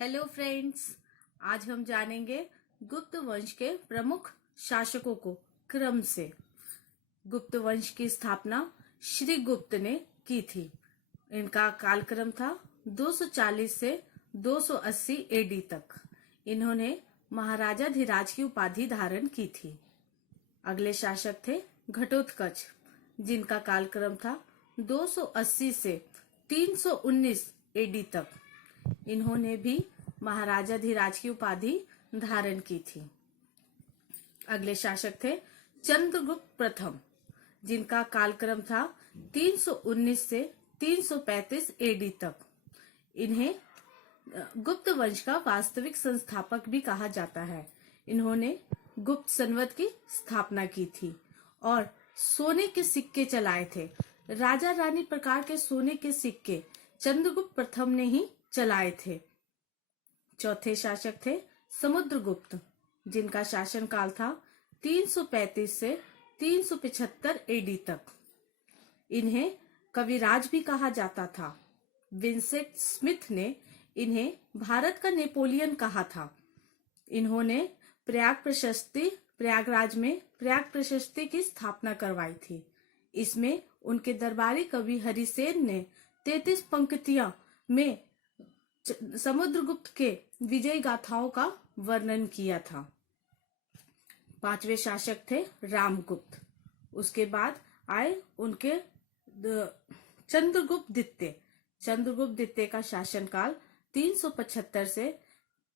Hello friends, आज हम जानेंगे गुप्त वंश के प्रमुख शासकों को क्रम से। गुप्त वंश की स्थापना श्री गुप्त ने की थी। इनका कालक्रम था 240 से 280 एडी तक। इन्होंने महाराजाधिराज की उपाधि धारण की थी। अगले शासक थे घटोत्कच, जिनका कालक्रम था 280 से 319 एडी तक। इन्होंने भी महाराजाधिराज की उपाधि धारण की थी। अगले शासक थे चंद्रगुप्त प्रथम, जिनका कालक्रम था 319 से 335 एडी तक। इन्हें गुप्त वंश का वास्तविक संस्थापक भी कहा जाता है। इन्होंने गुप्त संवत की स्थापना की थी और सोने के सिक्के चलाए थे। राजा रानी प्रकार के सोने के सिक्के चंद्रगुप्त प्रथम ने ही चलाए थे। चौथे शासक थे समुद्रगुप्त, जिनका शासनकाल था 335 से 375 एडी तक। इन्हें कविराज भी कहा जाता था। विंसेंट स्मिथ ने इन्हें भारत का नेपोलियन कहा था। इन्होंने प्रयागराज में प्रयाग प्रशस्ति की स्थापना करवाई थी। इसमें उनके दरबारी कवि हरिसेन ने 33 पंक्तियां में समुद्रगुप्त के विजय गाथाओं का वर्णन किया था। पांचवे शासक थे रामगुप्त। उसके बाद आए उनके चंद्रगुप्त द्वितीय। चंद्रगुप्त द्वितीय का शासनकाल 375 से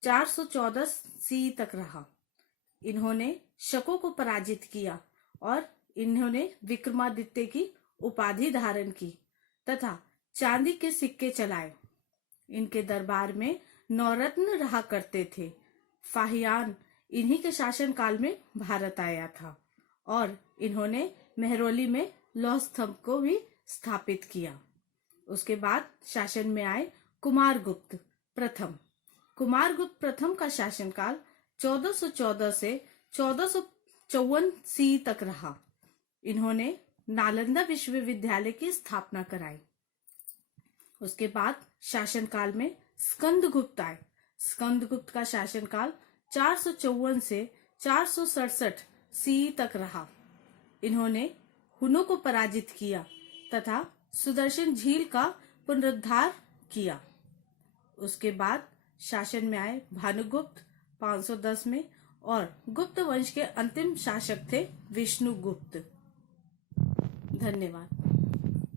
414 सी तक रहा। इन्होंने शकों को पराजित किया और इन्होंने विक्रमादित्य की उपाधि धारण की तथा चांदी के सिक्के चलाए। इनके दरबार में नवरत्न रहा करते थे। फाहियान इन्हीं के शासनकाल में भारत आया था और इन्होंने मेहरौली में लौह स्तंभ को भी स्थापित किया। उसके बाद शासन में आए कुमारगुप्त प्रथम। कुमारगुप्त प्रथम का शासनकाल 1414 से 1454 सी तक रहा। इन्होंने नालंदा विश्वविद्यालय की स्थापना कराई। उसके बाद शासनकाल में स्कंदगुप्त आए। स्कंदगुप्त का शासनकाल 454 से 467 सी तक रहा। इन्होंने हुनों को पराजित किया तथा सुदर्शन झील का पुनरुद्धार किया। उसके बाद शासन में आए भानुगुप्त 510 में और गुप्त वंश के अंतिम शासक थे विष्णुगुप्त। धन्यवाद।